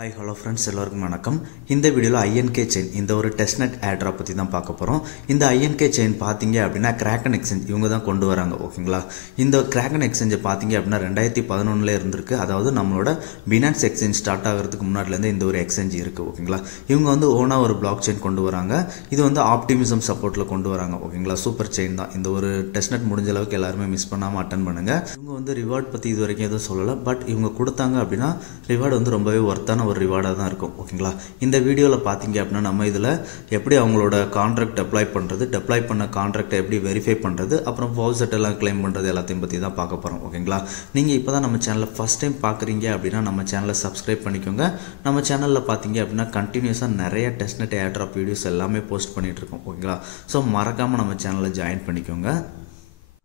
Hi, hello friends, எல்லாருக்கும் வணக்கம். இந்த வீடியோல INK செயின் இந்த ஒரு டெஸ்ட்நெட் ஏர்ட்ராப் பத்தி தான் பார்க்க போறோம். இந்த INK செயின் பாத்தீங்க அப்படினா Kraken எக்ஸ்சேஞ்ச் இவங்க தான் கொண்டு வராங்க, ஓகேங்களா? இந்த Kraken எக்ஸ்சேஞ்ச் பாத்தீங்க அப்படினா 2011ல இருந்திருக்கு. அதாவது நம்மளோட Binance எக்ஸ்சேஞ்ச் ஸ்டார்ட் ஆகிறதுக்கு முன்னாடில இருந்து இந்த ஒரு எக்ஸ்சேஞ்ச் இருக்கு, ஓகேங்களா? இவங்க வந்து ஓனா ஒரு பிளாக் செயின் கொண்டு வராங்க. இது வந்து ஆப்டிமிசம் சப்போர்ட்ல கொண்டு வராங்க, ஓகேங்களா? சூப்பர் செயின் தான். இந்த ஒரு டெஸ்ட்நெட் முடிஞ்ச அளவுக்கு எல்லாரும் மிஸ் பண்ணாம அட்டெண்ட் பண்ணுங்க. இவங்க வந்து ரிவார்ட் பத்தி இதுவரைக்கும் எதுவும் சொல்லல, பட் இவங்க கொடுத்தாங்க அப்படினா ரிவார்ட் வந்து ரொம்பவே வர்த்தான ஒரு ரிவார்டா தான் இருக்கும், ஓகேங்களா? இந்த வீடியோல பாத்தீங்க அப்படினா நம்ம இதுல எப்படி அவங்களோட கான்ட்ராக்ட் டெப்ளாய் பண்ண கான்ட்ராக்ட் எப்படி வெரிஃபை பண்றது, அப்புறம் வால்செட் எல்லாம் கிளைம் பண்றது எல்லாத்தையும் பத்தி தான் பார்க்க போறோம், ஓகேங்களா? நீங்க இப்பதான் நம்ம சேனலை ஃபர்ஸ்ட் டைம் பாக்குறீங்க அப்படினா நம்ம சேனலை சப்ஸ்கிரைப் பண்ணிக்கோங்க. நம்ம சேனல்ல பாத்தீங்க அப்படினா கண்டினியூஸா நிறைய டெஸ்ட்நெட் ஏர்ட்ராப் வீடியோஸ் எல்லாமே போஸ்ட் பண்ணிட்டு இருக்கோம், ஓகேங்களா? சோ மறக்காம நம்ம சேனலை ஜாயின் பண்ணிக்கோங்க.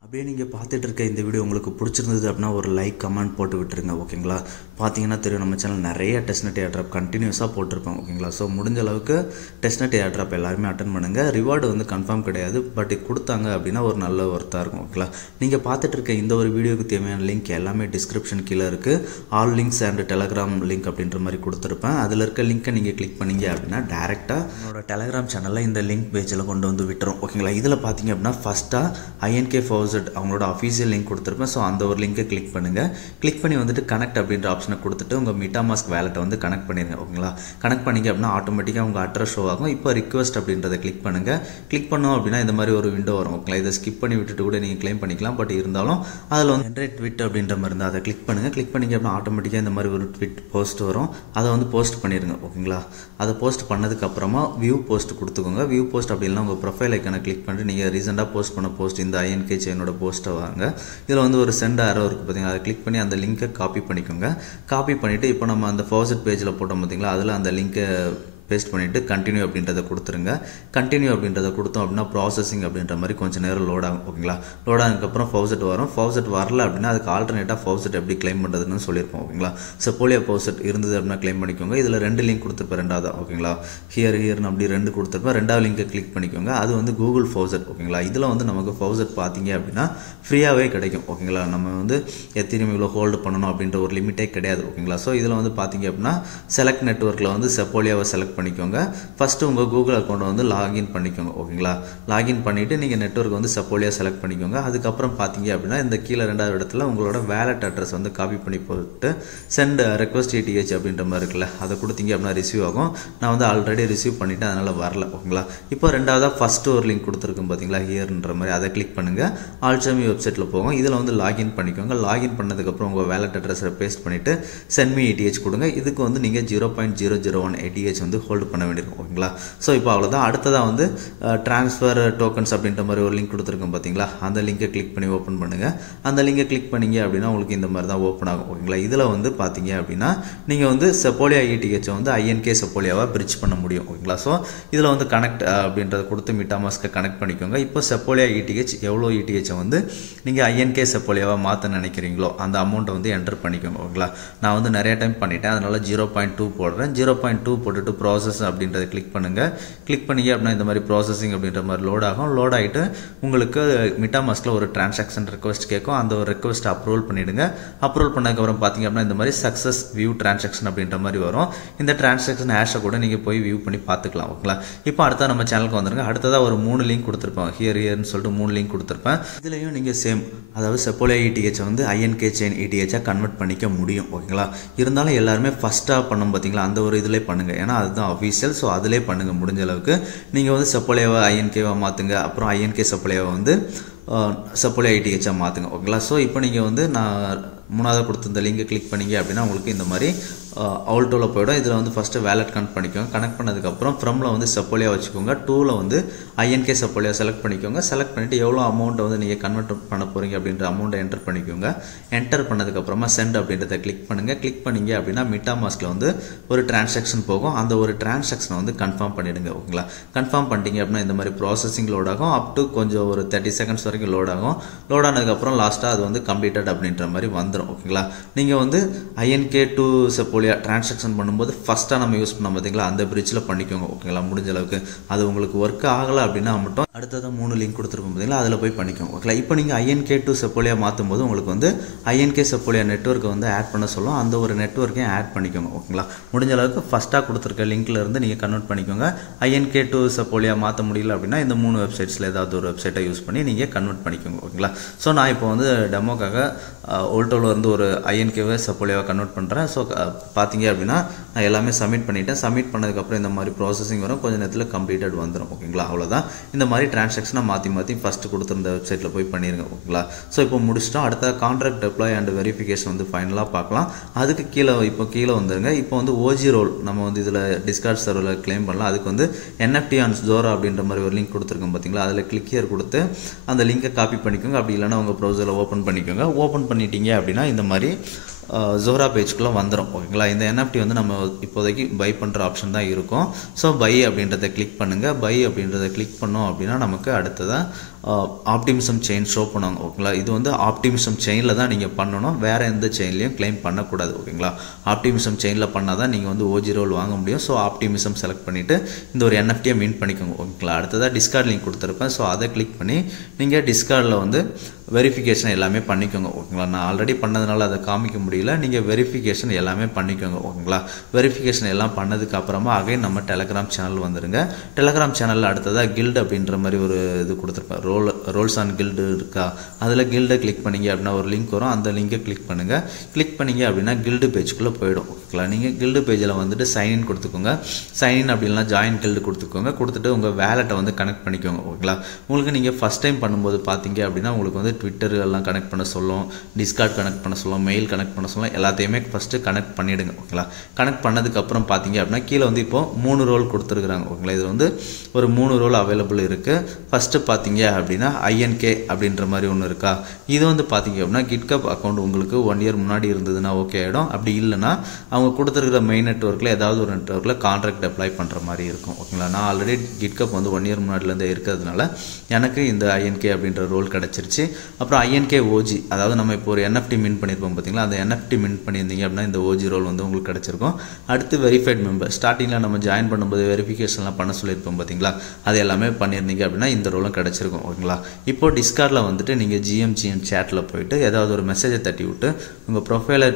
அப்படியே நீங்கள் பார்த்துட்டு இருக்க இந்த வீடியோ உங்களுக்கு பிடிச்சிருந்தது அப்படின்னா ஒரு லைக் கமெண்ட் போட்டு விட்டுருங்க, ஓகேங்களா? பார்த்தீங்கன்னா தெரியும் நம்ம சேனல் நிறைய டெஸ்ட்நெட் ஏர்ட்ராப் கண்டினியூஸாக போட்டிருப்போம், ஓகேங்களா? ஸோ முடிஞ்ச அளவுக்கு டெஸ்ட்நெட் ஏர்ட்ராப் எல்லாருமே அட்டன் பண்ணுங்கள். ரிவார்டு வந்து கன்ஃபார்ம் கிடையாது, பட் கொடுத்தாங்க அப்படின்னா ஒரு நல்ல ஒர்த்தாக இருக்கும், ஓகேங்களா? நீங்கள் பார்த்துட்டு இருக்க இந்த ஒரு வீடியோக்கு தேவையான லிங்க் எல்லாமே டிஸ்கிரிப்ஷன் கீழே இருக்குது. All links and Telegram link அப்படின்ற மாதிரி கொடுத்துருப்பேன். அதில் இருக்க லிங்க்கை நீங்கள் கிளிக் பண்ணீங்க அப்படின்னா டேரெக்டாக என்னோட டெலகிராம் சேனலில் இந்த லிங்க் பேஜில் கொண்டு வந்து விட்டுரும், ஓகேங்களா? இதில் பார்த்தீங்க அப்படின்னா ஃபஸ்ட்டாக INK Faucet அவங்களோட அஃபீஷியல் லிங்க் கொடுத்துருப்பேன். ஸோ அந்த ஒரு லிங்கை கிளிக் பண்ணுங்கள். கிளிக் பண்ணி வந்துட்டு கனெக்ட் அப்படின்ற ஆப்ஷனை கொடுத்துட்டு உங்கள் MetaMask வேலெட்டை வந்து கனெக்ட் பண்ணிடுங்க, ஓகேங்களா? கனெக்ட் பண்ணிங்க அப்படின்னா ஆட்டோமேட்டிக்காக உங்கள் அட்ரஸ் ஷோ ஆகும். இப்போ ரிக்வெஸ்ட் அப்படின்றத கிளிக் பண்ணுங்கள். கிளிக் பண்ணோம் அப்படின்னா இந்த மாதிரி ஒரு விண்டோ வரும், ஓகேங்களா? இதை ஸ்கிப் பண்ணி விட்டுட்டு கூட நீங்கள் கிளைம் பண்ணிக்கலாம். பட் இருந்தாலும் அதில் வந்து ஜென்ரேட் ட்வீட் அப்படின்ற மாதிரி இருந்தால் அதை கிளிக் பண்ணுங்கள். கிளிக் பண்ணிங்க அப்படின்னா ஆட்டோமேட்டிக்காக இந்த மாதிரி ஒரு ட்வீட் போஸ்ட் வரும். அதை வந்து போஸ்ட் பண்ணிடுங்க, ஓகேங்களா? அதை போஸ்ட் பண்ணதுக்கப்புறமா வியூ போஸ்ட் கொடுத்துக்கோங்க. வியூ போஸ்ட் அப்படின்னா உங்கள் ப்ரொஃபைல் ஐக்கானை கிளிக் பண்ணிட்டு நீங்கள் ரீசெண்டாக போஸ்ட் பண்ண போஸ்ட் இந்த INK செயினோட போஸ்ட்டை வாங்க. இதில் வந்து ஒரு சென்ட் ஆரோ இருக்குது பார்த்தீங்களா? அதை கிளிக் பண்ணி அந்த லிங்கை காப்பி பண்ணிக்கோங்க. காப்பி பண்ணிவிட்டு இப்போ நம்ம அந்த Faucet பேஜில் போட்டோம் பார்த்தீங்களா? அதில் அந்த லிங்கை பேஸ்ட் பண்ணிவிட்டு கண்டினியூ அப்படின்றத கொடுத்துருங்க. கண்டினியூ அப்படின்றத கொடுத்தோம் அப்படின்னா ப்ராசஸிங் அப்படின்ற மாதிரி கொஞ்சம் நேரம் லோட் ஆகும், ஓகேங்களா? லோட் ஆனதுக்கப்புறம் Faucet வரும். Faucet வரல அப்படின்னா அதுக்கு ஆல்டர்னேட்டாக Faucet எப்படி கிளைம் பண்ணுறதுன்னு சொல்லியிருப்போம், ஓகேங்களா? செப்போலியா Faucet இருந்தது அப்படின்னா கிளைம் பண்ணிக்கோங்க. இதில் 2 லிங்க் கொடுத்துருப்பேன், ரெண்டாவது, ஓகேங்களா? ஹியர்னு அப்படி 2 கொடுத்துருப்பேன். ரெண்டாவது லிங்கை கிளிக் பண்ணிக்கோங்க. அது வந்து Google Faucet, ஓகேங்களா? இதில் வந்து நமக்கு Faucet பார்த்தீங்க அப்படின்னா ஃப்ரீயாகவே கிடைக்கும், ஓகேங்களா? நம்ம வந்து எத்தனையும் இவ்வளோ ஹோல்டு பண்ணணும் அப்படின்ற ஒரு லிமிட்டே கிடையாது, ஓகேங்களா? ஸோ இதில் வந்து பார்த்தீங்க அப்படின்னா செலக்ட் நெட்வொர்க்கில் வந்து செப்போலியாவை செலக்ட் பண்ணிக்கோங்க. ஃபஸ்ட்டு உங்கள் கூகுள் அக்கௌண்ட் வந்து லாகின் பண்ணிக்கோங்க, ஓகேங்களா? லாகின் பண்ணிவிட்டு நீங்கள் நெட்வொர்க் வந்து செப்போலியா செலக்ட் பண்ணிக்கோங்க. அதுக்கப்புறம் பார்த்தீங்க அப்படின்னா இந்த கீழே ரெண்டாவது இடத்துல உங்களோட வேலட் அட்ரஸ் வந்து காப்பி பண்ணி போட்டு சென்ட் ரெக்வஸ்ட் ETH அப்படின்ற மாதிரி இருக்குல்ல, அதை கொடுத்தீங்க அப்படின்னா ரிசீவ் ஆகும். நான் வந்து ஆல்ரெடி ரிசீவ் பண்ணிவிட்டு அதனால் வரல, ஓகேங்களா? இப்போ ரெண்டாவதாக ஃபஸ்ட்டு ஒரு லிங்க் கொடுத்துருக்கும் பார்த்தீங்களா, ஹியர்ன்ற மாதிரி, அதை கிளிக் பண்ணுங்கள். ஆல்சமி வெப்சைட்டில் போகும். இதில் வந்து லாகின் பண்ணிக்கோங்க. லாகின் பண்ணதுக்கப்புறம் உங்கள் வேலட் அட்ரஸை பேஸ்ட் பண்ணிவிட்டு சென்ட் மீ ETH கொடுங்க. இதுக்கு வந்து நீங்கள் 0.001 ETH வந்து ஹோல்டு பண்ண வேண்டியிருக்கும், ஓகேங்களா? ஸோ இப்போ அவ்வளோதான். அடுத்ததாக வந்து ட்ரான்ஸ்ஃபர் டோக்கன்ஸ் அப்படின்ற மாதிரி ஒரு லிங்க் கொடுத்துருக்கோம் பார்த்தீங்களா? அந்த லிங்கை கிளிக் பண்ணி ஓப்பன் பண்ணுங்கள். அந்த லிங்கை கிளிக் பண்ணிங்க அப்படின்னா உங்களுக்கு இந்த மாதிரி தான் ஓப்பன் ஆகும், ஓகேங்களா? இதில் வந்து பார்த்தீங்க அப்படின்னா நீங்கள் வந்து செப்போலியா ETH வந்து INK செப்போலியாவாக பிரிட்ஜ் பண்ண முடியும், ஓகேங்களா? ஸோ இதில் வந்து கனெக்ட் அப்படின்றத கொடுத்து MetaMask கனெக்ட் பண்ணிக்கோங்க. இப்போ செப்போலியா ETH எவ்வளோ ETH வந்து நீங்கள் INK செப்போலியாவாக மாற்ற நினைக்கிறீங்களோ அந்த அமௌண்ட்டை வந்து என்டர் பண்ணிக்கோங்க, ஓகேங்களா? நான் வந்து நிறைய டைம் பண்ணிட்டேன், அதனால் 0.2 போடுறேன். 0.2 போட்டுட்டு ப்ராசஸ் அப்படின்றத கிளிக் பண்ணுங்கள். கிளிக் பண்ணிங்க அப்படின்னா இந்த மாதிரி ப்ராசஸிங் அப்படின்ற மாதிரி லோட் ஆகும். லோட் ஆகிட்டு உங்களுக்கு MetaMaskல ஒரு டிரான்சாக்ஷன் ரெக்வஸ்ட் கேட்கும். அந்த ஒரு ரெக்வஸ்ட் அப்ரூவல் பண்ணிவிடுங்க. அப்ரூவல் பண்ணதுக்கப்புறம் பார்த்தீங்க அப்படின்னா இந்த மாதிரி சக்ஸஸ் வியூ டிரான்சாக்ஷன் அப்படின்ற மாதிரி வரும். இந்த டிரான்சாக்ஷன் ஹேஷை கூட நீங்கள் போய் வியூ பண்ணி பார்த்துக்கலாம், ஓகேங்களா? இப்போ அடுத்தா நம்ம சேனலுக்கு வந்துருங்க. அடுத்ததாக ஒரு 3 லிங்க் கொடுத்துருப்பேன். ஹியர்னு சொல்லிட்டு 3 லிங்க் கொடுத்துருப்பேன். இதுலேயும் நீங்கள் சேம், அதாவது செப்போலியா ETH வந்து INK செயின் ETH கன்வெர்ட் பண்ணிக்க முடியும், ஓகேங்களா? இருந்தாலும் எல்லாருமே ஃபஸ்ட்டாக பண்ணோம் பார்த்தீங்களா, அந்த ஒரு இதிலே பண்ணுங்கள். ஏன்னா அதுதான் அஃபீஷியல். ஸோ அதிலே பண்ணுங்கள் முடிஞ்ச அளவுக்கு. நீங்கள் வந்து செப்போலியாவை INKவாக மாற்றுங்க. அப்புறம் INK செப்போலியாவை வந்து செப்போலியா ETH மாற்றுங்க, ஓகேங்களா? ஸோ இப்போ நீங்கள் வந்து நான் 3ஆவது கொடுத்த இந்த லிங்கை கிளிக் பண்ணிங்க அப்படின்னா உங்களுக்கு இந்த மாதிரி அவுல்டோவில் போய்டும். இதில் வந்து ஃபஸ்ட்டு வேலட் கனெக்ட் பண்ணிக்கோங்க. கனெக்ட் பண்ணதுக்கப்புறம் ஃப்ரம்ல வந்து செப்போலியா வச்சுக்கோங்க. 2ல் வந்து INK செப்போலியா செலக்ட் பண்ணிக்கோங்க. செலக்ட் பண்ணிவிட்டு எவ்வளோ அமௌண்ட்டை வந்து நீங்கள் கன்வெர்ட் பண்ண போகிறீங்க அப்படின்ற அமௌண்ட்டை என்டர் பண்ணிக்கோங்க. என்டர் பண்ணதுக்கப்புறமா சென்ட் அப்படின்றத கிளிக் பண்ணுங்கள். கிளிக் பண்ணிங்க அப்படின்னா MetaMaskல வந்து ஒரு டிரான்சாக்ஷன் போகும். அந்த ஒரு டிரான்சாக்ஷனை வந்து கன்ஃபார்ம் பண்ணிவிடுங்க, ஓகேங்களா? கன்ஃபார்ம் பண்ணிட்டீங்க அப்படின்னா இந்த மாதிரி ப்ராசஸிங் லோட் ஆகும். அப் டு கொஞ்சம் ஒரு 30 செகண்ட்ஸ் வரைக்கும் லோட் ஆகும். லோட் ஆனதுக்கப்புறம் லாஸ்ட்டாக அது வந்து கம்ப்ளீட்டட் அப்படின்ற மாதிரி வந்துடும், ஓகேங்களா? நீங்கள் வந்து INK to செப்போலியா செப்போலியா டிரான்சாக்ஷன் பண்ணும்போது ஃபஸ்ட்டாக நம்ம யூஸ் பண்ணோம் பார்த்தீங்களா, அந்த பிரிட்ஜில் பண்ணிக்கோங்க ஓகேங்களா. முடிஞ்ச அளவுக்கு அது உங்களுக்கு ஒர்க் ஆகலை அப்படின்னா மட்டும் அடுத்ததான் 3 லிங்க் கொடுத்துருப்போம் பார்த்தீங்களா, அதில் போய் பண்ணிக்கோங்க ஓகேங்களா. இப்போ நீங்கள் INK to செப்போலியா மாற்றும் போது உங்களுக்கு வந்து INK செப்போலியா நெட்வொர்க்கை வந்து ஆட் பண்ண சொல்லும். அந்த ஒரு நெட்வொர்க்கையும் ஆட் பண்ணிக்கோங்க ஓகேங்களா. முடிஞ்ச அளவுக்கு ஃபஸ்ட்டாக கொடுத்துருக்க லிங்க்ல இருந்து நீங்கள் கன்வெர்ட் பண்ணிக்கோங்க. INK to செப்போலியா மாற்ற முடியல அப்படின்னா இந்த 3 வெப்சைட்ஸில் ஏதாவது ஒரு வெப்சைட்டை யூஸ் பண்ணி நீங்கள் கன்வெர்ட் பண்ணிக்கோங்க ஓகேங்களா. ஸோ நான் இப்போ வந்து டெமோக்காக ஓல்டோவில் இருந்து ஒரு INKவை செப்போலியாவை கன்வெர்ட் பண்ணுறேன். ஸோ பார்த்தீங்க அப்படின்னா நான் எல்லாமே சப்மிட் பண்ணிட்டேன். சப்மிட் பண்ணதுக்கப்புறம் இந்த மாதிரி ப்ராசஸிங் வரும், கொஞ்சம் நேரத்தில் கம்ப்ளீட்டட் வந்துடும் ஓகேங்களா. அவ்வளோதான். இந்த மாதிரி டிரான்சாக்ஷனை மாற்றி ஃபஸ்ட்டு கொடுத்துருந்த வெப்சைட்டில் போய் பண்ணிடுங்க ஓகேங்களா. ஸோ இப்போ முடிச்சிட்டோம். அடுத்த கான்ட்ராக்ட் டெப்ளாய் அண்ட் வெரிஃபிகேஷன் வந்து ஃபைனலாக பார்க்கலாம். அதுக்கு கீழே வந்துருங்க. இப்போ வந்து OG ரோல் நம்ம வந்து இதில் டிஸ்கார்ட் சர்வரில் கிளைம் பண்ணலாம். அதுக்கு வந்து NFT on Zora அப்படின்ற மாதிரி ஒரு லிங்க் கொடுத்துருக்கோம் பார்த்தீங்களா, அதில் கிளிக் ஹியர் கொடுத்து அந்த லிங்கை காப்பி பண்ணிக்கோங்க. அப்படி இல்லைன்னா உங்கள் ப்ரௌசரில் ஓப்பன் பண்ணிக்கோங்க. ஓப்பன் பண்ணிட்டீங்க அப்படின்னா இந்த மாதிரி Zora பேஜ்க்குள்ளே வந்துடும் ஓகேங்களா. இந்த NFT வந்து நம்ம இப்போதைக்கு பை பண்ணுற ஆப்ஷன் தான் இருக்கும். ஸோ பை அப்படின்றத கிளிக் பண்ணுங்கள். பை அப்படின்றத கிளிக் பண்ணோம் அப்படின்னா நமக்கு அடுத்ததாக ஆப்டிமிசம் செயின் ஷோ பண்ணுவாங்க ஓகேங்களா. இது வந்து ஆப்டிமிசம் செயினில் தான் நீங்கள் பண்ணணும், வேறு எந்த செயின்லையும் கிளைம் பண்ணக்கூடாது ஓகேங்களா. ஆப்டிமிசம் செயினில் பண்ணால் தான் நீங்கள் வந்து OG ரோல் வாங்க முடியும். ஸோ ஆப்டிமிசம் செலக்ட் பண்ணிவிட்டு இந்த ஒரு NFTயை மின் பண்ணிக்கோங்க ஓகேங்களா. அடுத்ததாக டிஸ்கார்ட் லிங்க் கொடுத்துருப்பேன். ஸோ அதை கிளிக் பண்ணி நீங்கள் டிஸ்கார்டில் வந்து வெரிஃபிகேஷன் எல்லாமே பண்ணிக்கோங்க ஓகேங்களா. நான் ஆல்ரெடி பண்ணதுனால அதை காமிக்க முடியல. நீங்கள் வெரிஃபிகேஷன் எல்லாமே பண்ணிக்கோங்க ஓகேங்களா. வெரிஃபிகேஷன் எல்லாம் பண்ணதுக்கு அப்புறமா அகைன் நம்ம டெலகிராம் சேனல் வந்துடுங்க. டெலகிராம் சேனலில் அடுத்ததாக கில்டு அப்படின்ற மாதிரி ஒரு இது கொடுத்துருப்பேன். ரோல்ஸ் ஆன் கில்டு இருக்கா, அதில் கில்டை கிளிக் பண்ணிங்க அப்படின்னா ஒரு லிங்க் வரும். அந்த லிங்கை கிளிக் பண்ணுங்கள். கிளிக் பண்ணிங்க அப்படின்னா கில்டு பேஜ்க்குள்ளே போயிடும் ஓகேங்களா. நீங்கள் கில்டு பேஜில் வந்துட்டு சைன்இன் கொடுத்துக்கோங்க. சைன்இன் அப்படின்னா ஜாயின் கில்டு கொடுத்துக்கோங்க. கொடுத்துட்டு உங்கள் வேலெட்டை வந்து கனெக்ட் பண்ணிக்கோங்க ஓகேங்களா. உங்களுக்கு நீங்கள் ஃபஸ்ட் டைம் பண்ணும்போது பார்த்தீங்க அப்படின்னா உங்களுக்கு வந்து ட்விட்டர் எல்லாம் கனெக்ட் பண்ண சொல்லும், டிஸ்கார்ட் கனெக்ட் பண்ண சொல்லும், மெயில் கனெக்ட் பண்ண சொல்லும். எல்லாத்தையுமே ஃபஸ்ட்டு கனெக்ட் பண்ணிவிடுங்க ஓகேங்களா. கனெக்ட் பண்ணதுக்கப்புறம் பார்த்தீங்க அப்படின்னா கீழே வந்து இப்போ 3 ரோல் கொடுத்துருக்குறாங்க ஓகேங்களா. இதில் வந்து ஒரு 3 ரோல் அவைலபிள் இருக்குது. ஃபஸ்ட்டு பார்த்தீங்க அப்படின்னா INK அப்படின்ற மாதிரி ஒன்று இருக்கா. இது வந்து பார்த்தீங்க அப்படின்னா GitHub அக்கௌண்ட் உங்களுக்கு 1 இயர் முன்னாடி இருந்ததுன்னா ஓகே ஆகிடும். அப்படி இல்லைன்னா அவங்க கொடுத்துருக்கிற மெயின் நெட்வொர்க்கில் ஏதாவது ஒரு நெட்வொர்க்கில் கான்ட்ராக்ட் அப்ளை பண்ணுற மாதிரி இருக்கும் ஓகேங்களா. நான் ஆல்ரெடி GitHub வந்து 1 இயர் முன்னாடிலேருந்து இருக்கிறதுனால எனக்கு இந்த INK அப்படின்ற ரோல் கிடச்சிருச்சு. அப்புறம் INK OG, அதாவது நம்ம இப்போ ஒரு NFT மின் பண்ணியிருப்போம் பார்த்தீங்களா, அந்த NFT மின் பண்ணியிருந்தீங்க அப்படின்னா இந்த OG ரோல் வந்து உங்களுக்கு கிடச்சிருக்கும். அடுத்து வெரிஃபைட் மெம்பர், ஸ்டார்டிங்கில் நம்ம ஜாயின் பண்ணும்போது வெரிஃபிகேஷன்லாம் பண்ண சொல்லியிருப்போம் பார்த்தீங்களா, அது எல்லாமே பண்ணியிருந்தீங்க அப்படின்னா இந்த ரோலும் கிடச்சிருக்கும் ஓகேங்களா. இப்போ டிஸ்கார்டில் வந்துட்டு நீங்கள் GM சேட்டில் போயிட்டு ஏதாவது ஒரு மெசேஜை தட்டி விட்டு உங்கள் ப்ரொஃபைலை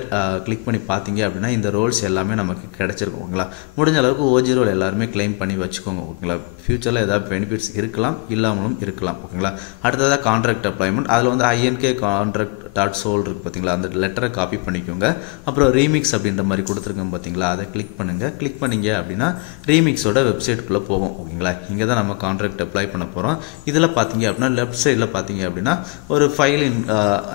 கிளிக் பண்ணி பார்த்தீங்க அப்படின்னா இந்த ரோல்ஸ் எல்லாமே நமக்கு கிடச்சிருக்கும் ஓகேங்களா. முடிஞ்ச அளவுக்கு OG ரோல் எல்லாருமே கிளைம் பண்ணி வச்சுக்கோங்க ஓகேங்களா. ஃபியூச்சரில் ஏதாவது பெனிஃபிட்ஸ் இருக்கலாம், இல்லாமலும் இருக்கலாம் ஓகேங்களா. அடுத்ததாக கான்ட்ராக்ட் அப்ளைமெண்ட், அதில் வந்து INK contract.sol இருக்குது பார்த்தீங்களா, அந்த லெட்டரை காப்பி பண்ணிக்கோங்க. அப்புறம் ரீமிக்ஸ் அப்படின்ற மாதிரி கொடுத்துருக்கோம் பார்த்தீங்களா, அதை கிளிக் பண்ணுங்கள். கிளிக் பண்ணிங்க அப்படின்னா ரீமிக்ஸோட வெப்சைட்டுக்குள்ளே போகும் ஓகேங்களா. இங்கே தான் நம்ம கான்ட்ராக்ட் அப்ளை பண்ண போகிறோம். இதில் பார்த்தீங்க அப்படின்னா லெஃப்ட் சைடில் பார்த்தீங்க அப்படின்னா ஒரு ஃபைல்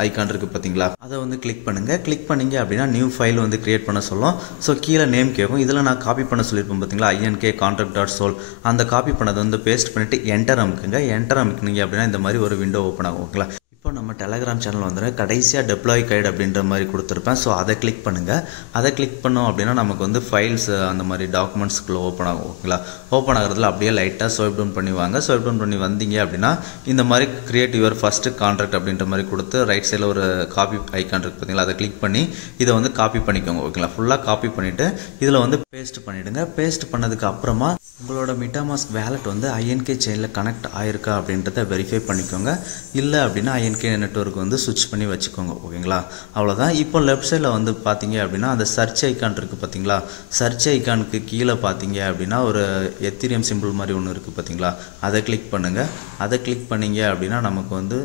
ஐக்கான் இருக்குது பார்த்தீங்களா, அதை வந்து கிளிக் பண்ணுங்கள். கிளிக் பண்ணிங்க அப்படின்னா நியூ ஃபைல் வந்து கிரியேட் பண்ண சொல்லும். ஸோ கீழே நேம் கேட்கும். இதில் நான் காப்பி பண்ண சொல்லியிருப்பேன் பார்த்தீங்களா, INK contract.sol, அந்த காப்பி பண்ணதை வந்து பேஸ்ட் பண்ணிவிட்டு என்டர் அமுக்குங்க. என்டர் அமுக்குனீங்க அப்படின்னா இந்த மாதிரி ஒரு விண்டோ ஓப்பன் ஆகும் ஓகேங்களா. இப்போ நம்ம டெலகிராம் சேனல் வந்துடும். கடைசியாக டெப்ளாய் கைடு அப்படின்ற மாதிரி கொடுத்துருப்பேன். ஸோ அதை கிளிக் பண்ணுங்கள். அதை கிளிக் பண்ணோம் அப்படின்னா நமக்கு வந்து ஃபைல்ஸ் அந்த மாதிரி டாக்குமெண்ட்ஸ்க்குள்ளே ஓப்பன் ஆகும் ஓகேங்களா. ஓப்பன் ஆகிறதுல அப்படியே லைட்டாக ஸ்வைப் டவுன் பண்ணி வாங்க. ஸ்வைப் டவுன் பண்ணி வந்தீங்க அப்படின்னா இந்த மாதிரி கிரியேட் யுவர் ஃபஸ்ட்டு கான்ட்ராக்ட் அப்படின்ற மாதிரி கொடுத்து ரைட் சைடில் ஒரு காப்பி ஐக்கான் இருக்குது பார்த்தீங்களா, அதை கிளிக் பண்ணி இதை வந்து காப்பி பண்ணிக்கோங்க ஓகேங்களா. ஃபுல்லாக காப்பி பண்ணிவிட்டு இதில் வந்து பேஸ்ட் பண்ணிவிடுங்க. பேஸ்ட் பண்ணதுக்கு அப்புறமா உங்களோட மிட்டாமாஸ்க் வேலெட் வந்து INK செயினில் கனெக்ட் ஆயிருக்கா அப்படின்றத வெரிஃபை பண்ணிக்கோங்க. இல்லை அப்படின்னா INK நெட்வொர்க் வந்து ஸ்விட்ச் பண்ணி வச்சுக்கோங்க ஓகேங்களா. அவ்வளோதான். இப்போ லெஃப்ட் சைடில் வந்து பார்த்தீங்க அப்படின்னா அந்த சர்ச் ஐக்கான் இருக்குது பார்த்தீங்களா, சர்ச் ஐக்கானுக்கு கீழே பார்த்தீங்க அப்படின்னா ஒரு எத்திரியம் சிம்பிள் மாதிரி ஒன்று இருக்குது பார்த்தீங்களா, அதை கிளிக் பண்ணுங்கள். அதை கிளிக் பண்ணிங்க அப்படின்னா நமக்கு வந்து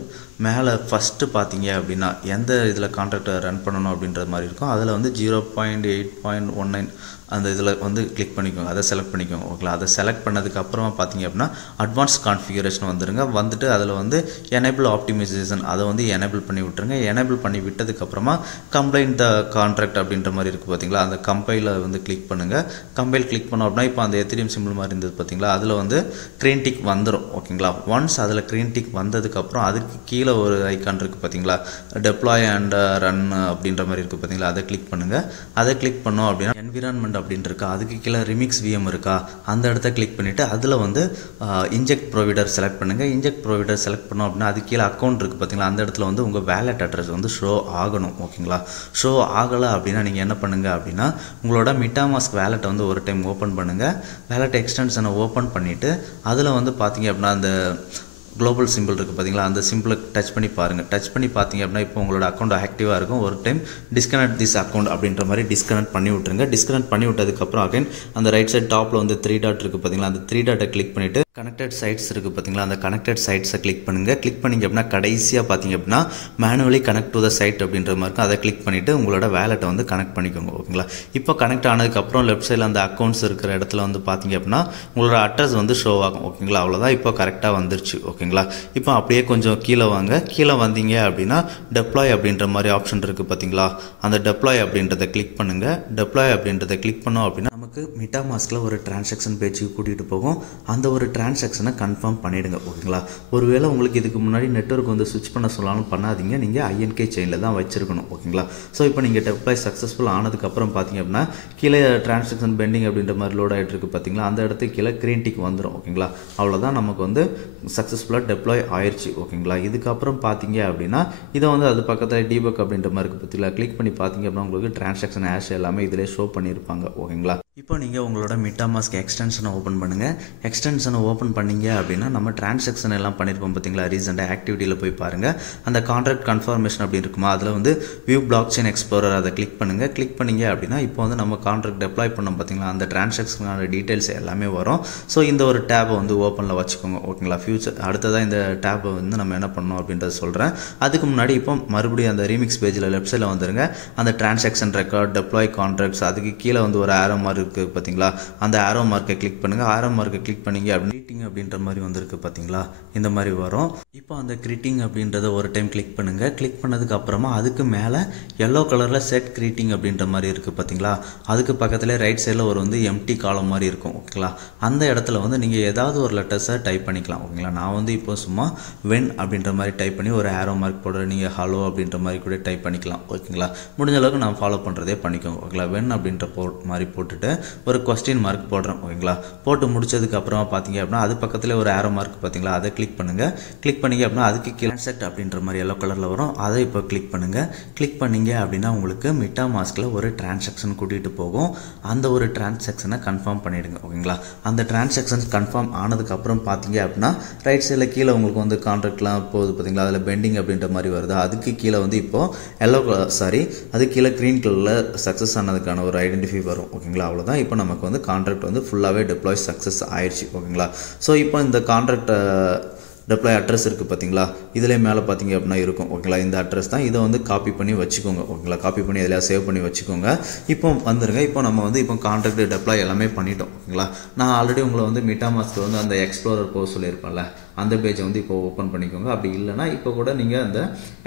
மேலே ஃபஸ்ட்டு பார்த்தீங்க அப்படின்னா எந்த இதில் கான்ட்ராக்டை ரன் பண்ணணும் அப்படின்ற மாதிரி இருக்கும். அதில் வந்து 0.8.19 அந்த இதில் வந்து கிளிக் பண்ணிக்கோங்க. அதை செலக்ட் பண்ணிக்கோங்க ஓகேங்களா. அதை செலக்ட் பண்ணதுக்கு அப்புறமா பார்த்தீங்க அப்படின்னா அட்வான்ஸ் கான்ஃபிகரேஷன் வந்துடுங்க. வந்துட்டு அதில் வந்து எனேபிள் ஆப்டிமைசேஷன் அதை வந்து எனேபிள் பண்ணி விட்டுருங்க. எனேபிள் பண்ணி விட்டதுக்கப்புறமா கம்பைல் த கான்ட்ராக்ட் அப்படின்ற மாதிரி இருக்குது பார்த்தீங்களா, அந்த கம்பைலை வந்து கிளிக் பண்ணுங்கள். கம்பைல் கிளிக் பண்ணோம் அப்படின்னா இப்போ அந்த எத்திரியம் சிம்பிள் மாதிரி இருந்தது பார்த்தீங்களா, அதில் வந்து க்ரீன் டிக் வந்துடும் ஓகேங்களா. ஒன்ஸ் அதில் க்ரீன் டிக் வந்ததுக்கப்புறம் அதுக்கு கீழே ஒரு ஐக்கான் இருக்குது பார்த்தீங்களா, டெப்ளாய் அண்ட் ரன் அப்படின்ற மாதிரி இருக்குது பார்த்தீங்களா, அதை கிளிக் பண்ணுங்கள். அதை கிளிக் பண்ணோம் அப்படின்னா என்விரான்மெண்ட் டாக்குமெண்ட் அப்படின்னு இருக்கா, அதுக்கு கீழே ரிமிக்ஸ் விஎம் இருக்கா, அந்த இடத்த கிளிக் பண்ணிவிட்டு அதில் வந்து இன்ஜெக்ட் ப்ரொவைடர் செலக்ட் பண்ணுங்கள். இன்ஜெக்ட் ப்ரொவைடர் செலக்ட் பண்ணோம் அப்படின்னா அது கீழே அக்கௌண்ட் இருக்குது பார்த்தீங்களா, அந்த இடத்துல வந்து உங்கள் வேலட் அட்ரஸ் வந்து ஷோ ஆகணும். ஓகேங்களா, ஷோ ஆகலை அப்படின்னா நீங்கள் என்ன பண்ணுங்கள் அப்படின்னா உங்களோட மிட்டாமாஸ்க் வேலெட்டை வந்து ஒரு டைம் ஓப்பன் பண்ணுங்கள். வேலெட் எக்ஸ்டென்ஷனை ஓப்பன் பண்ணிவிட்டு அதில் வந்து பார்த்தீங்க அப்படின்னா அந்த குளோபல் சிம்பிள் இருக்குது பார்த்தீங்களா, அந்த சிம்பிளை டச் பண்ணி பாருங்கள். டச் பண்ணி பார்த்தீங்க அப்படின்னா இப்போ உங்களோட அக்கௌண்ட் ஆக்டிவாக இருக்கும். ஒரு டைம் டிஸ்கனெக்ட் திஸ் அக்கௌண்ட் அப்படின்ற மாதிரி டிஸ்கனெக்ட் பண்ணி விட்டுருங்க. டிஸ்கனெக்ட் பண்ணி விட்டதுக்கப்புறம் அகைன் அந்த ரைட் சைட் டாப்பில் வந்து 3 டாட் இருக்குது பார்த்தீங்களா, அந்த 3 டாட்டை கிளிக் பண்ணிவிட்டு கனெக்டட் சைட்ஸ் இருக்குது பார்த்தீங்களா, அந்த கனெக்டட் சைட்ஸை கிளிக் பண்ணுங்கள். கிளிக் பண்ணிங்க அப்படின்னா கடைசியாக பார்த்தீங்க அப்படின்னா manually connect to the site அப்படின்ற மாதிரி இருக்கும். அதை கிளிக் பண்ணிவிட்டு உங்களோட வேலெட்டை வந்து கனெக்ட் பண்ணிக்கோங்க. ஓகேங்களா, இப்போ கனெக்ட் ஆனதுக்கப்புறம் லெஃப்ட் சைடில் அந்த அக்கௌண்ட்ஸ் இருக்கிற இடத்துல வந்து பார்த்தீங்க அப்படின்னா உங்களோட அட்ரஸ் வந்து ஷோ ஆகும். ஓகேங்களா, அவ்வளோதான், இப்போ கரெக்டாக வந்துருச்சு. ஓகேங்களா, இப்போ அப்படியே கொஞ்சம் கீழே வாங்க. கீழே வந்தீங்க அப்படின்னா டெப்ளாய் அப்படின்ற மாதிரி ஆப்ஷன் இருக்குது பார்த்தீங்களா, அந்த டெப்ளாய் அப்படின்றத கிளிக் பண்ணுங்கள். டெப்ளாய் அப்படின்றத கிளிக் பண்ணோம் அப்படின்னா நமக்கு மிட்டாமாஸ்கில் ஒரு டிரான்சாக்ஷன் பேஜுக்கு கூட்டிகிட்டு போகும். அந்த ஒரு டிரான்சாக்ஷனை கன்ஃபார்ம் பண்ணிவிடுங்க. ஓகேங்களா, ஒருவேளை உங்களுக்கு இதுக்கு முன்னாடி நெட்வொர்க் வந்து ஸ்விட்ச் பண்ண சொல்லாலும் பண்ணாதீங்க, நீங்கள் ஐஎன்கே செயினில் தான் வச்சிருக்கணும். ஓகேங்களா, ஸோ இப்போ நீங்கள் டெப்ளாய் சக்ஸஸ்ஃபுல் ஆனதுக்கப்புறம் பார்த்தீங்க அப்படின்னா கீழே டிரான்சாக்ஷன் பெண்டிங் அப்படின்ற மாதிரி லோட் ஆகிட்டு இருக்குது பார்த்தீங்களா, அந்த இடத்துக்கு கீழே கிரீன் டிக் வந்துடும். ஓகேங்களா, அவ்வளோதான், நமக்கு வந்து சக்ஸஸ்ஃபுல்லாக டெப்ளாய் ஆயிடுச்சு. ஓகேங்களா, இதுக்கப்புறம் பார்த்தீங்க அப்படின்னா இதை வந்து அது பக்கத்தில் டீபக் அப்படின்ற மாதிரி இருக்குது பார்த்தீங்களா, கிளிக் பண்ணி பார்த்தீங்க அப்படின்னா உங்களுக்கு டிரான்சாக்ஷன் ஹேஷ் எல்லாமே இதிலே ஷோ பண்ணியிருப்பாங்க. ஓகேங்களா, இப்போ நீங்கள் உங்களோட மிட்டாமாஸ்க் எக்ஸ்டென்ஷனை ஓப்பன் பண்ணுங்கள். எக்ஸ்டென்ஷனை ஓப்பன் பண்ணீங்க அப்படின்னா நம்ம டிரான்சாக்ஷன் எல்லாம் பண்ணியிருப்போம் பார்த்தீங்களா, ரீசெண்டாக ஆக்டிவிட்டியில் போய் பாருங்கள். அந்த கான்ட்ராக்ட் கன்ஃபர்மேஷன் அப்படி இருக்குமா, அதில் வந்து வியூ பிளாக் செயின் எக்ஸ்ப்ளோரர் அதை கிளிக் பண்ணுங்கள். கிளிக் பண்ணீங்க அப்படின்னா இப்போ வந்து நம்ம கான்ட்ராக்ட் டெப்ளாய் பண்ணோம் பார்த்தீங்களா, அந்த டிரான்சாக்ஷனான டீட்டெயில்ஸ் எல்லாமே வரும். ஸோ இந்த ஒரு டேப்பை வந்து ஓப்பனில் வச்சுக்கோங்க. ஓகேங்களா, ஃபியூச்சர் அடுத்ததாக இந்த டேப்பை வந்து நம்ம என்ன பண்ணணும் அப்படின்றத சொல்கிறேன். அதுக்கு முன்னாடி இப்போ மறுபடியும் அந்த ரீமிக்ஸ் பேஜில் லெஃப்ட் சைடில் வந்துருங்க. அந்த டிரான்சாக்ஷன் ரெக்கார்ட் டெப்ளாய் கான்ட்ராக்ட்ஸ் அதுக்கு கீழே வந்து ஒரு ஆரோ மாதிரி இருக்குது பார்த்தீங்களா, அந்த ஆரோ மார்க்கை கிளிக் பண்ணுங்கள். ஆரோ மார்க்கை கிளிக் பண்ணீங்க அப்படின்னு கிரீட்டிங் அப்படின்ற மாதிரி வந்திருக்கு பார்த்தீங்களா, இந்த மாதிரி வரும். இப்போ அந்த கிரீட்டிங் அப்படின்றத ஒரு டைம் கிளிக் பண்ணுங்கள். கிளிக் பண்ணதுக்கு அப்புறமா அதுக்கு மேலே எல்லோ கலரில் செட் கிரீட்டிங் அப்படின்ற மாதிரி இருக்குது பார்த்தீங்களா, அதுக்கு பக்கத்தில் ரைட் சைடில் ஒரு வந்து எம்டி காலம் மாதிரி இருக்கும். ஓகேங்களா, அந்த இடத்துல வந்து நீங்கள் ஏதாவது ஒரு லெட்டர்ஸை டைப் பண்ணிக்கலாம். ஓகேங்களா, நான் வந்து இப்போ சும்மா வென் அப்படின்ற மாதிரி டைப் பண்ணி ஒரு ஆரோ மார்க் போடுறேன். நீங்கள் ஹலோ அப்படின்ற மாதிரி கூட டைப் பண்ணிக்கலாம். ஓகேங்களா, முடிஞ்ச அளவுக்கு நான் ஃபாலோ பண்ணுறதே பண்ணிக்கோங்க. ஓகேங்களா, வென் அப்படின்ற மாதிரி போட்டுட்டு ஒரு கொஸ்டின் மார்க் போடுறேன். ஓகேங்களா, போட்டு முடிச்சதுக்கு அப்புறமா பார்த்தீங்க அப்படின்னா அது பக்கத்தில் ஒரு ஆரோ மார்க் பார்த்தீங்களா, அதை கிளிக் பண்ணுங்கள். கிளிக் பண்ணிங்க அப்படின்னா அதுக்கு டிரான்சாக்ட் அப்படின்ற மாதிரி எல்லோ கலரில் வரும். அதை இப்போ கிளிக் பண்ணுங்கள். கிளிக் பண்ணிங்க அப்படின்னா உங்களுக்கு மிட்டாமாஸ்கில் ஒரு டிரான்சாக்ஷன் கூட்டிகிட்டு போகும். அந்த ஒரு டிரான்சாக்ஷனை கன்ஃபார்ம் பண்ணிவிடுங்க. ஓகேங்களா, அந்த டிரான்சாக்ஷன் கன்ஃபார்ம் ஆனதுக்கப்புறம் பார்த்தீங்க அப்படின்னா ரைட் சைடில் கீழே உங்களுக்கு வந்து கான்ட்ராக்ட்லாம் போகுது பார்த்தீங்களா, அதில் பெண்டிங் அப்படின்ற மாதிரி வருது. அதுக்கு கீழே வந்து இப்போது அது கீழே க்ரீன் கலரில் சக்ஸஸ் ஆனதுக்கான ஒரு ஐடென்டிஃபை வரும். ஓகேங்களா, அவ்வளோதான், இப்போ நமக்கு வந்து கான்ட்ராக்ட் வந்து ஃபுல்லாகவே டெப்ளாய் சக்ஸஸ் ஆயிடுச்சு. ஓகேங்களா, ஸோ இப்போ இந்த கான்ட்ராக்ட் டெப்ளாய் அட்ரஸ் இருக்குது பார்த்தீங்களா, இதிலே மேலே பார்த்தீங்க அப்படின்னா இருக்கும். ஓகேங்களா, இந்த அட்ரஸ் தான், இதை வந்து காப்பி பண்ணி வச்சுக்கோங்க. ஓகேங்களா, காப்பி பண்ணி எதில் சேவ் பண்ணி வச்சுக்கோங்க. இப்போ வந்துருங்க. இப்போ நம்ம வந்து இப்போ கான்ட்ராக்ட் டெப்ளாய் எல்லாமே பண்ணிட்டோம். ஓகேங்களா, நான் ஆல்ரெடி உங்களை வந்து மிட்டாமாஸ்கில் வந்து அந்த எக்ஸ்ப்ளோரர் போக சொல்லியிருப்பேன்ல, அந்த பேஜை வந்து இப்போ ஓப்பன் பண்ணிக்கோங்க. அப்படி இல்லைனா இப்போ கூட நீங்கள் அந்த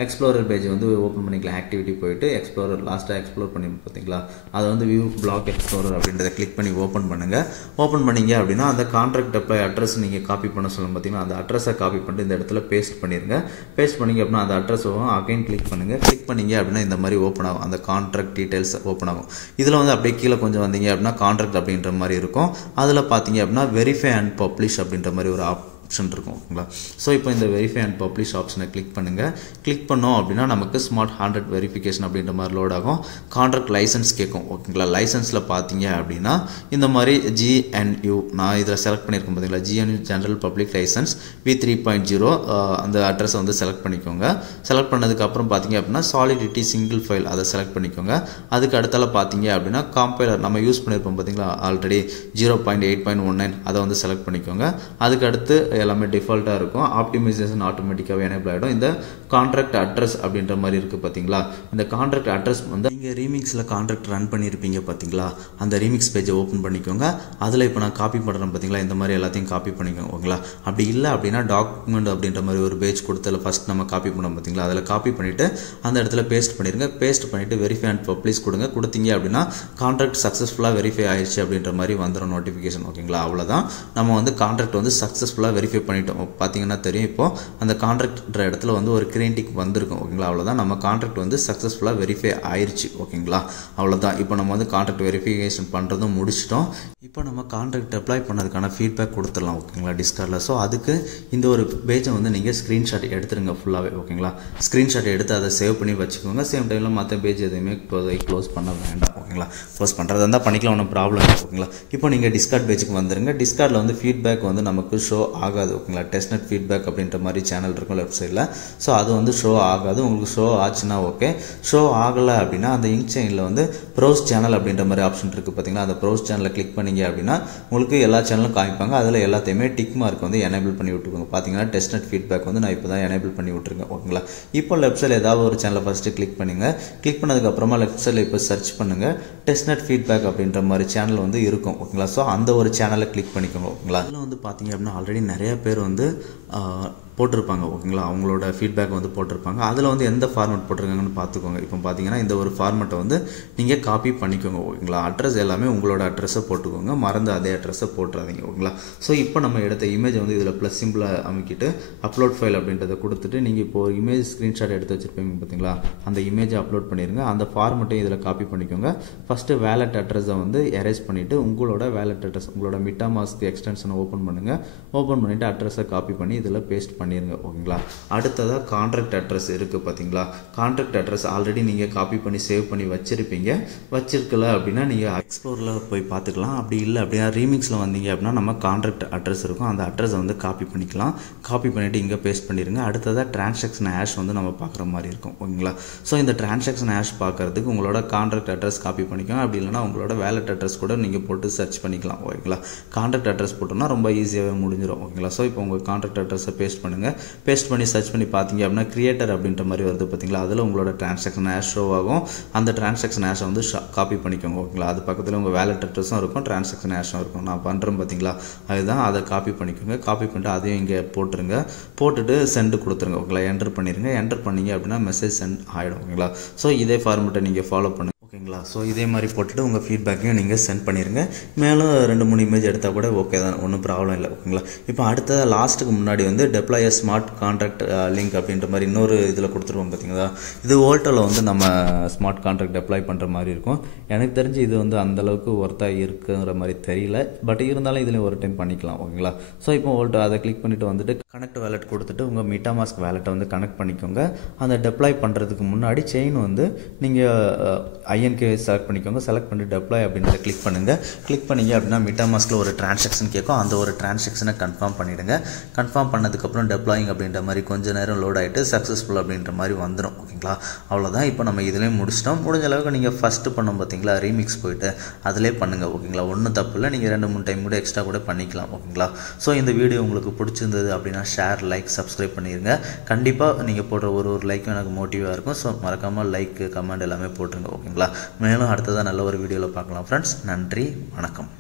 எக்ஸ்ப்ளோரர் பேஜை வந்து ஓப்பன் பண்ணிக்கலாம். ஆக்டிவிட்டி போயிட்டு எக்ஸ்ப்ளோரர் லாஸ்ட்டாக எக்ஸ்ப்ளோர் பண்ணி பார்த்தீங்களா, அதை வந்து வியூ பிளாக் எக்ஸ்ப்ளோரர் அப்படின்றத கிளிக் பண்ணி ஓப்பன் பண்ணுங்கள். ஓப்பன் பண்ணிங்க அப்படின்னா அந்த கான்ட்ராக்ட் டெப்ளாய் அட்ரஸ் நீங்கள் காப்பி பண்ண சொல்லும் பார்த்தீங்கன்னா, அந்த அட்ரஸை காப்பி பண்ணிட்டு இந்த இடத்துல பேஸ்ட் பண்ணிடுங்க. பேஸ்ட் பண்ணிங்க அப்படின்னா அந்த அட்ரஸ் அகைன் கிளிக் பண்ணுங்கள். கிளிக் பண்ணிங்க அப்படின்னா இந்த மாதிரி ஓப்பன் ஆகும். அந்த கான்ட்ராக்ட் டீட்டெயில்ஸ் ஓப்பன் ஆகும். இதில் வந்து அப்படியே கீழே கொஞ்சம் வந்தீங்க அப்படின்னா கான்ட்ராக்ட் அப்படின்ற மாதிரி இருக்கும். அதில் பார்த்தீங்க அப்படின்னா வெரிஃபை அண்ட் பப்ளிஷ் அப்படின்ற மாதிரி ஒரு ஆப்ஷன் இருக்கும். ஓகேங்களா, ஸோ இப்போ இந்த வெரிஃபை அண்ட் பப்ளிஷ் ஆப்ஷனை கிளிக் பண்ணுங்கள். கிளிக் பண்ணோம் அப்படின்னா நமக்கு ஸ்மார்ட் 100 வெரிஃபிகேஷன் அப்படின்ற மாதிரி லோட் ஆகும். கான்ட்ராக்ட் லைசன்ஸ் கேட்கும். ஓகேங்களா, லைசன்ஸில் பார்த்தீங்க அப்படின்னா இந்த மாதிரி GNU நான் இதில் செலக்ட் பண்ணியிருக்கேன் பார்த்தீங்களா, GNU general public licence V3.0 அந்த அட்ரஸை வந்து செலக்ட் பண்ணிக்கோங்க. செலக்ட் பண்ணதுக்கப்புறம் பார்த்தீங்க அப்படின்னா சாலிடிட்டி சிங்கிள் ஃபைல் அதை செலக்ட் பண்ணிக்கோங்க. அதுக்கு அடுத்தால பார்த்தீங்க அப்படின்னா காம்பைலர் நம்ம யூஸ் பண்ணியிருப்போம் பார்த்தீங்களா ஆல்ரெடி 0.8.19 அதை வந்து செலக்ட் பண்ணிக்கோங்க. அதுக்கு அடுத்து எல்லாமே டிஃபால்ட்டாக இருக்கும். ஆப்டிமைசேஷன் ஆட்டோமேட்டிக்காகவே எனேபிள் ஆகிடும். இந்த கான்ட்ராக்ட் அட்ரஸ் அப்படின்ற மாதிரி இருக்குது பார்த்தீங்களா, இந்த கான்ட்ராக்ட் அட்ரஸ் வந்து நீங்கள் ரீமிக்ஸில் கான்ட்ராக்ட் ரன் பண்ணியிருப்பீங்க பார்த்தீங்களா, அந்த ரீமிக்ஸ் பேஜை ஓப்பன் பண்ணிக்கோங்க. அதில் இப்போ நான் காப்பி பண்ணுறேன் பார்த்தீங்களா, இந்த மாதிரி எல்லாத்தையும் காப்பி பண்ணிக்கோங்க. ஓகேங்களா, அப்படி இல்லை அப்படின்னா டாக்குமெண்ட் அப்படின்ற மாதிரி ஒரு பேஜ் கொடுத்ததில் ஃபஸ்ட் நம்ம காப்பி பண்ணோம் பார்த்தீங்களா, அதில் காப்பி பண்ணிவிட்டு அந்த இடத்துல பேஸ்ட் பண்ணிடுங்க. பேஸ்ட் பண்ணிவிட்டு வெரிஃபை அண்ட் பப்ளிஷ் கொடுத்தீங்க அப்படின்னா கான்ட்ராக்ட் சக்ஸஸ்ஃபுல்லாக வெரிஃபை ஆயிடுச்சு அப்படின்ற மாதிரி வந்துடும் நோட்டிஃபிகேஷன். ஓகேங்களா, அவ்வளோதான், நம்ம வந்து கான்ட்ராக்ட் வந்து சக்ஸஸ்ஃபுல்லாக வெரிஃபை வெரிஃபை பண்ணிட்டோம். பார்த்தீங்கன்னா தெரியும், இப்போது அந்த கான்ட்ராக்ட்ன்ற இடத்துல வந்து ஒரு கிரீன் டிக் வந்திருக்கும். ஓகேங்களா, அவ்வளோதான், நம்ம கான்ட்ராக்ட் வந்து சக்ஸஸ்ஃபுல்லாக வெரிஃபை ஆயிடுச்சு. ஓகேங்களா, அவ்வளோதான். இப்போ நம்ம வந்து கான்ட்ராக்ட் வெரிஃபிகேஷன் பண்ணுறதும் முடிச்சிட்டோம். இப்போ நம்ம கான்ட்ராக்ட் அப்ளை பண்ணதுக்கான ஃபீட்பேக் கொடுத்துடலாம். ஓகேங்களா, டிஸ்கார்டில். ஸோ அதுக்கு இந்த ஒரு பேஜை வந்து நீங்கள் ஸ்க்ரீன்ஷாட் எடுத்துருங்க ஃபுல்லாகவே. ஓகேங்களா, ஸ்க்ரீன்ஷாட் எடுத்து அதை சேவ் பண்ணி வச்சுக்கோங்க. சேம் டைமில் மற்ற பேஜ் எதுவுமே இப்போதைக்கு க்ளோஸ் பண்ண வேண்டாம். ஓகேங்களா, க்ளோஸ் பண்ணுறதா இருந்தால் பண்ணிக்கலாம், ஒன்றும் ப்ராப்ளம் இல்லை. ஓகேங்களா, இப்போ நீங்கள் டிஸ்கார்ட் பேஜுக்கு வந்துருங்க. டிஸ்கார்டில் வந்து ஃபீட்பேக் வந்து நமக்கு ஷோ ஆகாது. ஓகேங்களா, டெஸ்ட்நெட் ஃபீட்பேக் அப்படின்ற மாதிரி சேனல் இருக்கும் லெஃப்ட் சைடில். ஸோ அது வந்து ஷோ ஆகாது. உங்களுக்கு ஷோ ஆச்சுன்னா ஓகே. ஷோ ஆகலை அப்படின்னா அந்த இங்க் செயினில் வந்து ப்ரௌஸ் சேனல் அப்படின்ற மாதிரி ஆப்ஷன் இருக்குது. பார்த்தீங்களா, அந்த ப்ரௌஸ் சேனலை கிளிக் பண்ணிங்க அப்படின்னா உங்களுக்கு எல்லா சேனலும் காமிப்பாங்க. அதில் எல்லாத்தையுமே டிக் மார்க் வந்து எனேபிள் பண்ணி விட்டுருக்கோங்க. பார்த்தீங்கன்னா டெஸ்ட்நெட் ஃபீட்பேக் வந்து நான் இப்போ தான் எனேபிள் பண்ணி விட்டுருக்கேன். ஓகேங்களா, இப்போ லெஃப்ட் சைடில் ஏதாவது ஒரு சேனலை ஃபஸ்ட்டு கிளிக் பண்ணுங்கள். கிளிக் பண்ணதுக்கப்புறமா லெஃப்ட் சைடில் இப்போ சர்ச் பண்ணுங்கள். டெஸ்ட்நெட் ஃபீட்பேக் அப்படின்ற மாதிரி சேனல் வந்து இருக்கும். ஓகேங்களா, ஸோ அந்த ஒரு சேனலை கிளிக் பண்ணிக்கோங்க. ஓகேங்களா, அதில் வந்து பார்த்தீங்க அப்படின்னா ஆல்ரெடி நிறைய பேர் வந்து போட்டிருப்பாங்க. ஓகேங்களா, அவங்களோட ஃபீட்பேக் வந்து போட்டிருப்பாங்க. அதில் வந்து எந்த ஃபார்மேட் போட்டிருக்காங்கன்னு பார்த்துக்கோங்க. இப்போ பார்த்தீங்கன்னா இந்த ஒரு ஃபார்மேட்டை வந்து நீங்கள் காப்பி பண்ணிக்கோங்க. ஓகேங்களா, அட்ரஸ் எல்லாமே உங்களோட அட்ரஸை போட்டுக்கோங்க, மறந்து அதே அட்ரஸை போட்டுறாதீங்க. ஓகேங்களா, ஸோ இப்போ நம்ம எடுத்த இமேஜை வந்து இதில் ப்ளஸ் சிம்பிளை அமைக்கிட்டு அப்லோட் ஃபைல் அப்படின்றத கொடுத்துட்டு நீங்கள் இப்போ ஒரு இமேஜ் ஸ்க்ரீன்ஷாட் எடுத்து வச்சுருப்பீங்க பார்த்தீங்களா, அந்த இமேஜை அப்லோட் பண்ணிடுங்க. அந்த ஃபார்மேட்டையும் இதில் காப்பி பண்ணிக்கோங்க. ஃபஸ்ட்டு வேலட் அட்ரஸை வந்து எரேஸ் பண்ணிவிட்டு உங்களோட வேலட் அட்ரஸ், உங்களோட MetaMask எக்ஸ்டென்ஷனை ஓப்பன் பண்ணுங்கள். ஓப்பன் பண்ணிவிட்டு அட்ரஸை காப்பி பண்ணி இதில் பேஸ்ட் பண்ணிடுங்க. ஓகேங்களா, அடுத்ததாக கான்ட்ராக்ட் அட்ரஸ் இருக்குது பார்த்தீங்களா. கான்ட்ராக்ட் அட்ரஸ் ஆல்ரெடி நீங்கள் காப்பி பண்ணி சேவ் பண்ணி வச்சுருப்பீங்க. வச்சிருக்கல அப்படின்னா நீங்கள் எக்ஸ்ப்ளோரில் போய் பார்த்துக்கலாம். அப்படி இல்லை அப்படின்னா ரீமிக்ஸில் வந்தீங்க அப்படின்னா நம்ம கான்ட்ராக்ட் அட்ரஸ் இருக்கும், அந்த அட்ரஸை வந்து காப்பி பண்ணிக்கலாம். காப்பி பண்ணிவிட்டு இங்கே பேஸ்ட் பண்ணிடுங்க. அடுத்ததாக டிரான்சாக்ஷன் ஹேஷ் வந்து நம்ம பார்க்குற மாதிரி இருக்கும். ஓகேங்களா, ஸோ இந்த டிரான்சாக்ஷன் ஹேஷ் பார்க்குறதுக்கு உங்களோட கான்ட்ராக்ட் அட்ரஸ் காப்பி பண்ணிக்கலாம். அப்படி இல்லைனா உங்களோட வேலட் அட்ரஸ் கூட நீங்கள் போட்டு சர்ச் பண்ணிக்கலாம். ஓகேங்களா, கான்ட்ராக்ட் அட்ரஸ் போட்டோம்னா ரொம்ப ஈஸியாகவே முடிஞ்சிடும். ஓகேங்களா, ஸோ இப்போ உங்கள் கான்ட்ராக்ட் அட்ரஸை பேஸ்ட் பண்ணுங்கள். பேஸ்ட் பண்ணி சர்ச் பண்ணி பார்த்தீங்க அப்படின்னா கிரியேட்டர் அப்படின்ற மாதிரி வருது பார்த்தீங்களா, அதில் உங்களோட டிரான்சாக்ஷன் ஹேஷ் ஷோ ஆகும். அந்த டிரான்சாக்ஷன் ஹேஷை வந்து காப்பி பண்ணிக்கோங்க. ஓகேங்களா, அது பக்கத்தில் உங்கள் வேலட் அட்ரஸும் இருக்கும், டிரான்சாக்ஷன் ஹேஷும் இருக்கும். நான் பண்ணுறேன் பார்த்தீங்களா, அதுதான். அதை காப்பி பண்ணிக்கோங்க. காப்பி பண்ணிட்டு அதையும் இங்கே போட்டுருங்க. போட்டுட்டு சென்ட் கொடுத்துருங்க. ஓகேங்களா, என்டர் பண்ணிடுங்க. என்டர் பண்ணிங்க அப்படின்னா மெசேஜ் சென்ட் ஆகிடும். ஓகேங்களா, ஸோ இதே ஃபார்மெட்டை நீங்கள் ஃபாலோ பண்ணுங்கள். ஓகேங்களா, ஸோ இதே மாதிரி போட்டுட்டு உங்கள் ஃபீட்பேக்கையும் நீங்கள் சென்ட் பண்ணிடுங்க. மேலும் 2-3 இமேஜ் எடுத்தால் கூட ஓகே தான், ஒன்றும் ப்ராப்ளம் இல்லை. ஓகேங்களா, இப்போ அடுத்த லாஸ்ட்டுக்கு முன்னாடி வந்து deploy a smart contract link அப்படின்ற மாதிரி இன்னொரு இதில் கொடுத்துருவோம் பார்த்தீங்களா. இது வோல்ட்டோவில் வந்து நம்ம ஸ்மார்ட் கான்ட்ராக்ட் டெப்ளாய் பண்ணுற மாதிரி இருக்கும். எனக்கு தெரிஞ்சு இது வந்து அந்தளவுக்கு ஒர்த்தாக இருக்குங்கிற மாதிரி தெரியல, பட் இருந்தாலும் இதில் ஒரு டைம் பண்ணிக்கலாம். ஓகேங்களா, ஸோ இப்போ வோல்ட்டோ அதை கிளிக் பண்ணிவிட்டு வந்துட்டு கனெக்ட் வேலட் கொடுத்துட்டு உங்கள் MetaMask வேலட்டை வந்து கனெக்ட் பண்ணிக்கோங்க. அந்த டெப்ளாய் பண்ணுறதுக்கு முன்னாடி செயின் வந்து நீங்கள் INK செலக்ட் பண்ணிக்கோங்க. செலக்ட் பண்ணிட்டு டெப்ளாய் அப்படின்றத கிளிக் பண்ணுங்கள். கிளிக் பண்ணிங்க அப்படின்னா MetaMaskல ஒரு டிரான்சாக்ஷன் கேட்கும். அந்த ஒரு டிரான்சாக்ஷனை கன்ஃபார்ம் பண்ணிவிடுங்க. கன்ஃபார்ம் பண்ணதுக்கப்புறம் டெப்ளாயிங் அப்படின்ற மாதிரி கொஞ்சம் நேரம் லோட் ஆகிட்டு சக்ஸஸ்ஃபுல் அப்படின்ற மாதிரி வந்துடும். ஓகேங்களா, அவ்வளோதான். இப்போ நம்ம இதிலேயும் முடிச்சிட்டோம். முடிஞ்ச அளவுக்கு நீங்கள் ஃபஸ்ட்டு பண்ணோம் பார்த்தீங்களா, ரீமிக்ஸ் போயிட்டு அதிலே பண்ணுங்கள். ஓகேங்களா, ஒன்றும் தப்பு இல்லை. நீங்கள் 2-3 டைம் கூட எக்ஸ்ட்ரா கூட பண்ணிக்கலாம். ஓகேங்களா, ஸோ இந்த வீடியோ உங்களுக்கு பிடிச்சிருந்தது அப்படின்னா ஷேர், லைக், சப்ஸ்கிரைப் பண்ணிடுங்க. கண்டிப்பாக நீங்கள் போடுற ஒரு லைக்கும் எனக்கு மோட்டிவாக இருக்கும். ஸோ மறக்காமல் லைக், கமெண்ட் எல்லாமே போட்டுருங்க. ஓகேங்களா, மேலும் அடுத்ததாக நல்ல ஒரு வீடியோவில் பார்க்கலாம் ஃப்ரெண்ட்ஸ். நன்றி, வணக்கம்.